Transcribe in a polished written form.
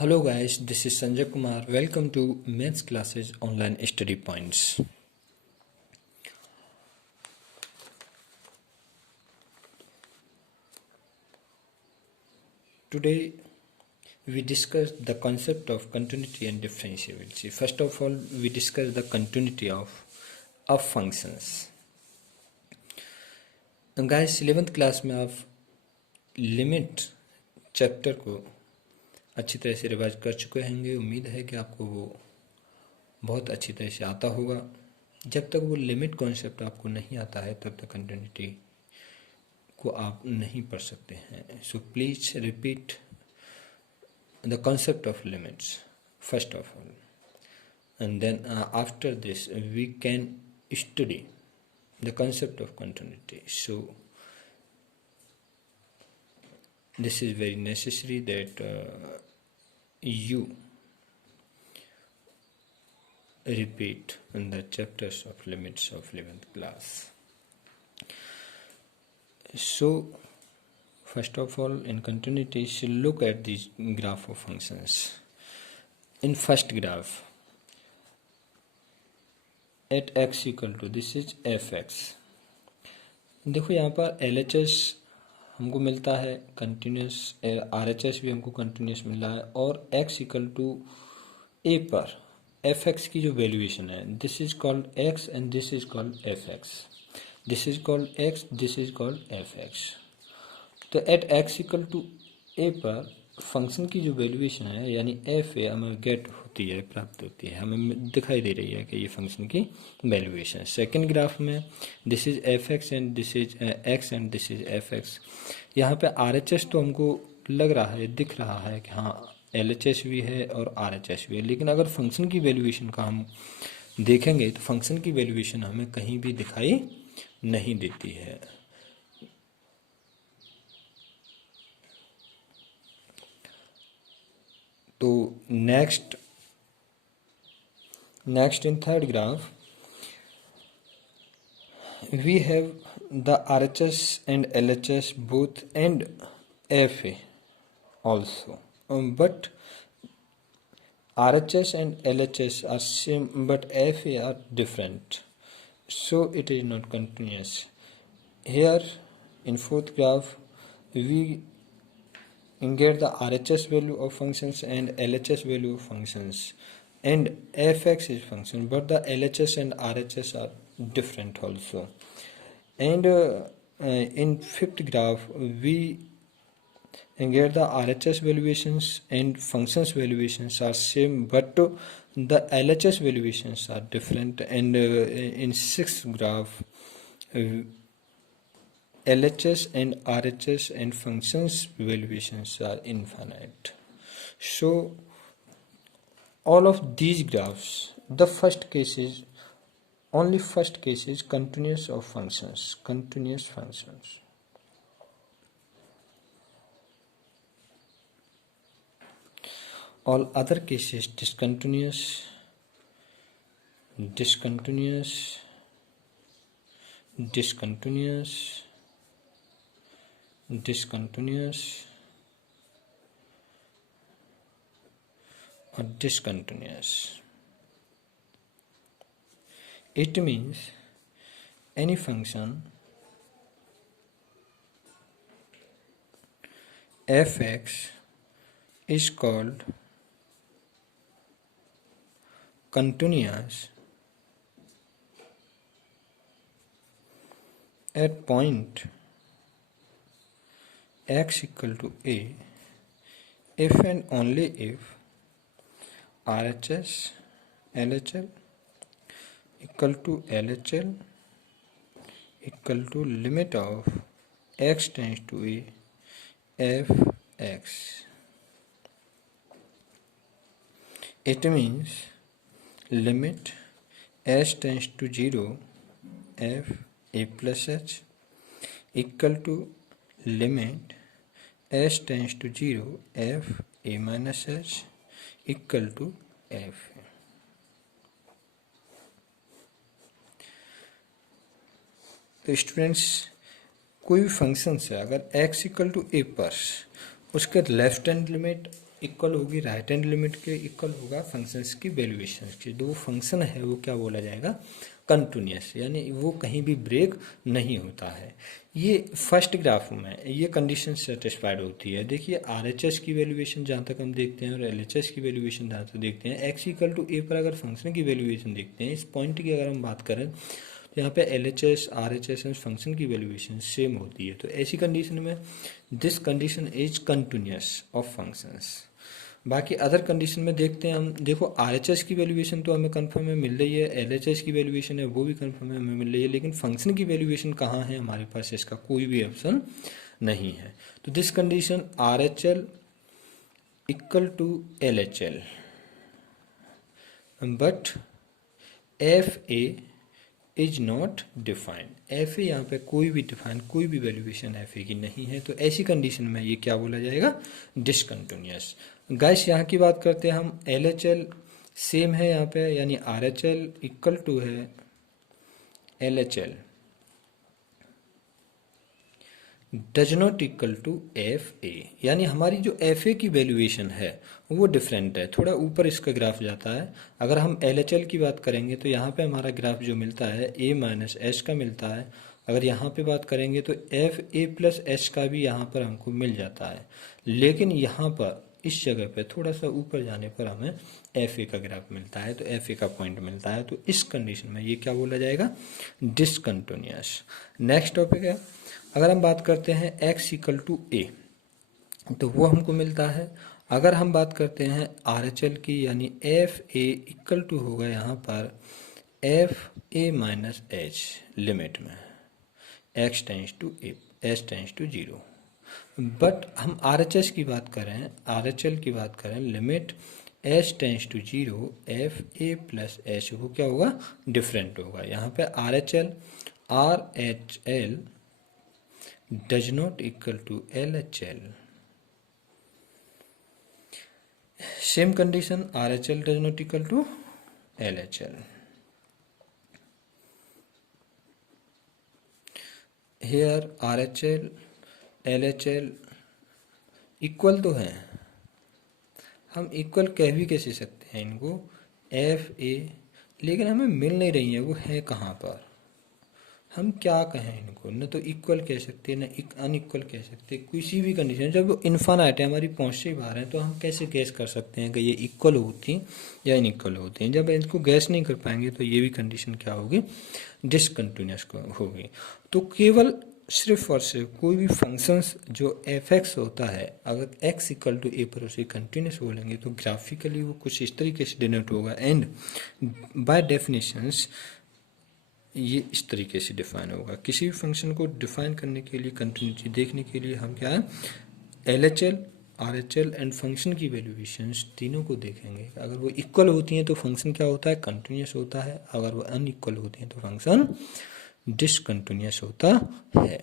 Hello guys, this is Sanjay Kumar. Welcome to Maths Classes Online Study Points. Today we discuss the concept of continuity and differentiability. First of all, we discuss the continuity of functions. Guys, 11th class में आप limit chapter को अच्छी तरह से revise कर चुके होंगे। उम्मीद है कि आपको वो बहुत अच्छी तरह से आता होगा। जब तक वो लिमिट कॉन्सेप्ट आपको नहीं आता है तब तक कंटिन्यूटी को आप नहीं पढ़ सकते हैं। So please repeat the concept of limits first of all, and then after this we can study the concept of continuity. So this is very necessary that you repeat in the chapters of limits of 11th class. So first of all, in continuity, so look at this graph of functions. In first graph, at x equal to this is f x. देखो यहाँ पर L H S हमको मिलता है continuous, R H S भी हमको continuous मिल रहा है, और एक्स इक्वल टू ए पर एफ एक्स की जो वैल्यूएशन है, this is called x and this is called F x, this is called x, this is called F x. तो एट एक्स इक्वल टू ए पर फंक्शन की जो वैल्यूएशन है यानी एफ ए हमें गेट होती है, प्राप्त होती है, हमें दिखाई दे रही है कि ये फंक्शन की वैल्यूएशन। सेकंड ग्राफ में this is f x and this is x and this is f x. यहाँ पे आर एच एस तो हमको लग रहा है, दिख रहा है कि हाँ एल एच एस भी है और आर एच एस भी है, लेकिन अगर फंक्शन की वैल्यूएशन का हम देखेंगे तो फंक्शन की वैल्यूएशन हमें कहीं भी दिखाई नहीं देती है। तो next in third graph we have the RHS and LHS both and FA also, but RHS and LHS are same but FA are different, so it is not continuous. Here in fourth graph we get the RHS value of functions and LHS value of functions, and fx is function, but the LHS and RHS are different also. And in fifth graph we get the RHS valuations and functions valuations are same, but the LHS valuations are different. And in sixth graph LHS and RHS and functions valuations are infinite. So all of these graphs, the first case is continuous of functions, continuous functions. All other cases discontinuous, discontinuous, discontinuous, discontinuous or discontinuous. It means any function fx is called continuous at point x equal to a if and only if RHS LHL equal to LHL equal to limit of x tends to a fx. It means limit s tends to 0 f a plus h equal to limit s tends to 0 f a minus h equal to f. तो students कोई भी function से अगर x equal to ए पर उसके left hand limit equal होगी right hand limit के, equal होगा फंक्शंस की वैल्यूएशन की। दो फंक्शन है वो क्या बोला जाएगा, कंटिन्यूअस, यानी वो कहीं भी ब्रेक नहीं होता है। ये फर्स्ट ग्राफ में ये कंडीशन सेटिस्फाइड होती है। देखिए RHS की वैल्यूएशन जहाँ तक हम देखते हैं और LHS की वैल्यूएशन जहाँ तक देखते हैं, x इक्वल टू ए पर अगर फंक्शन की वैल्यूएशन देखते हैं, इस पॉइंट की अगर हम बात करें तो यहाँ पे LHS RHS एंड फंक्शन की वैल्यूएशन सेम होती है। तो ऐसी कंडीशन में this condition is continuous of functions. बाकी अदर कंडीशन में देखते हैं हम, देखो RHS की वैल्यूएशन तो हमें कंफर्म में मिल रही है, LHS की वैल्यूएशन है वो भी कंफर्म में हमें मिल रही है, लेकिन फंक्शन की वैल्यूएशन कहाँ है हमारे पास, इसका कोई भी ऑप्शन नहीं है। तो this condition RHL equal to LHL but FA is not defined. FA यहाँ पे कोई भी डिफाइन, कोई भी वैल्यूएशन FA की नहीं है। तो ऐसी कंडीशन में ये क्या बोला जाएगा, डिसकंटिन्यूअस। गाइस यहाँ की बात करते हैं हम, LHL सेम है यहाँ पे, यानी RHL इक्वल टू है LHL does not equal to FA, यानी हमारी जो FA की वैल्यूएशन है वो डिफरेंट है, थोड़ा ऊपर इसका ग्राफ जाता है। अगर हम LHL की बात करेंगे तो यहाँ पे हमारा ग्राफ जो मिलता है A माइनस H का मिलता है। अगर यहाँ पे बात करेंगे तो FA प्लस H का भी यहाँ पर हमको मिल जाता है, लेकिन यहाँ पर इस जगह पे थोड़ा सा ऊपर जाने पर हमें FA का ग्राफ मिलता है, तो FA का पॉइंट मिलता है। तो इस कंडीशन में ये क्या बोला जाएगा, डिसकंटिन्यूअस। नेक्स्ट टॉपिक है, अगर हम बात करते हैं x इक्वल टू ए, तो वो हमको मिलता है। अगर हम बात करते हैं RHL की, यानी FA इक्वल टू होगा यहाँ पर FA माइनस H लिमिट में x tends to a, h tends to 0। But हम RHS की बात करें, RHL की बात करें, limit h tends to 0 FA plus H, वो क्या होगा, डिफरेंट होगा। यहाँ पे RHL does not equal to LHL. Same condition, RHL does not equal to LHL. Here RHL, LHL equal तो हैं, हम इक्वल कह भी कैसे सकते हैं इनको, FA, लेकिन हमें मिल नहीं रही है, वो है कहाँ पर, हम क्या कहें इनको, न तो इक्वल कह सकते न अनइक्वल कह सकते। किसी भी कंडीशन जब इन्फानाइट है, हमारी पहुंच से बाहर है, तो हम कैसे गैस कर सकते हैं कि ये इक्वल होती या इनइक्वल होती हैं। जब इनको गैस नहीं कर पाएंगे तो ये भी कंडीशन क्या होगी, डिसकंटिन्यूअस होगी। तो केवल सिर्फ और सिर्फ कोई भी फंक्शंस जो f(x) होता है, अगर x इक्वल टू ए पर उसे कंटिन्यूस बोलेंगे तो ग्राफिकली वो कुछ इस तरीके से डिनोट होगा, एंड बाय डेफिनेशंस ये इस तरीके से डिफाइन होगा। किसी भी फंक्शन को डिफाइन करने के लिए, कंटिन्यूटी देखने के लिए हम क्या है, LHL, RHL एंड फंक्शन की वैल्यूएशंस तीनों को देखेंगे। अगर वो इक्वल होती हैं तो फंक्शन क्या होता है, कंटिन्यूस होता है। अगर वो अनइक्वल होती हैं तो फंक्शन डिसकंटिन्यूअस होता है।